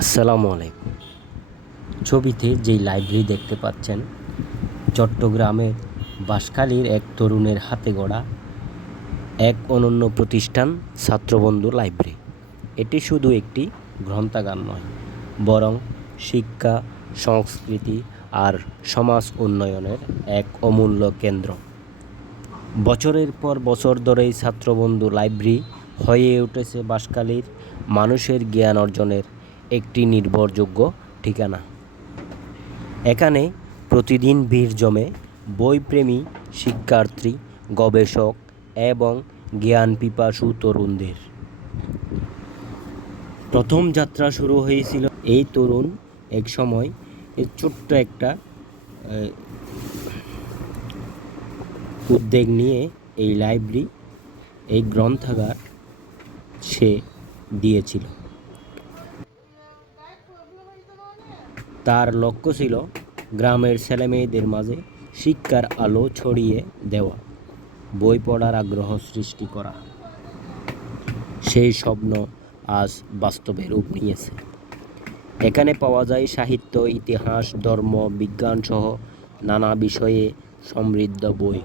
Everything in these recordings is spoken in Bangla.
আসসালামু আলাইকুম। ছবিতে যেই লাইব্রেরি দেখতে পাচ্ছেন, চট্টগ্রামের বাঁশখালীর এক তরুণের হাতে গড়া এক অনন্য প্রতিষ্ঠান ছাত্রবন্ধু লাইব্রেরি। এটি শুধু একটি গ্রন্থাগার নয়, বরং শিক্ষা, সংস্কৃতি আর সমাজ উন্নয়নের এক অমূল্য কেন্দ্র। বছরের পর বছর ধরেই ছাত্রবন্ধু লাইব্রেরি হয়ে উঠেছে বাঁশখালীর মানুষের জ্ঞান অর্জনের একটি নির্ভরযোগ্য ঠিকানা। এখানে প্রতিদিন ভিড় জমে বইপ্রেমী শিক্ষার্থী, গবেষক এবং জ্ঞান পিপাসু তরুণদের। প্রথম যাত্রা শুরু হয়েছিল এই তরুণ এক সময় এই ছোট্ট একটা উদ্যোগ নিয়ে এই লাইব্রেরি, এই গ্রন্থাগার সে দিয়েছিল। তার লক্ষ্য ছিল গ্রামের ছেলেমেয়েদের মাঝে শিক্ষার আলো ছড়িয়ে দেওয়া, বই পড়ার আগ্রহ সৃষ্টি করা। সেই স্বপ্ন আজ বাস্তবে রূপ নিয়েছে। এখানে পাওয়া যায় সাহিত্য, ইতিহাস, ধর্ম, বিজ্ঞান সহ নানা বিষয়ে সমৃদ্ধ বই।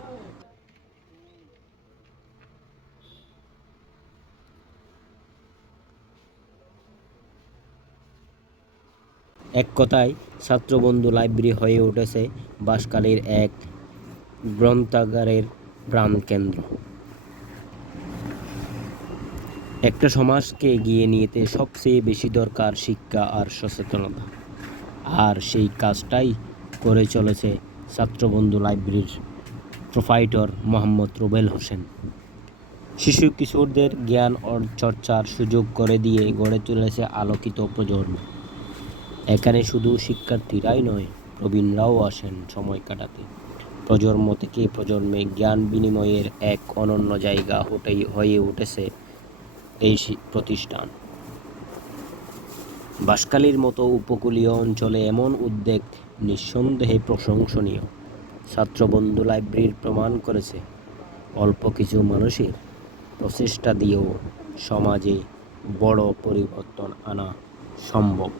এক কথায় ছাত্রবন্ধু লাইব্রেরি হয়ে উঠেছে বাঁশখালীর এক গ্রন্থাগারের প্রাণকেন্দ্র। একটা সমাজকে এগিয়ে নিতে সবচেয়ে বেশি দরকার শিক্ষা আর সচেতনতা, আর সেই কাজটাই করে চলেছে ছাত্রবন্ধু লাইব্রেরির প্রোপাইটর মোহাম্মদ রুবেল হোসেন। শিশু কিশোরদের জ্ঞান চর্চার সুযোগ করে দিয়ে গড়ে তুলেছে আলোকিত প্রজন্ম। এখানে শুধু শিক্ষার্থীরাই নয়, প্রবীণরাও আসেন সময় কাটাতে। প্রজন্ম থেকে প্রজন্মে জ্ঞান বিনিময়ের এক অনন্য জায়গা হয়ে উঠেছে এই প্রতিষ্ঠান। বাঁশখালীর মতো উপকূলীয় অঞ্চলে এমন উদ্যোগ নিঃসন্দেহে প্রশংসনীয়। ছাত্রবন্ধু লাইব্রেরি প্রমাণ করেছে অল্প কিছু মানুষের প্রচেষ্টা দিয়েও সমাজে বড় পরিবর্তন আনা সম্ভব।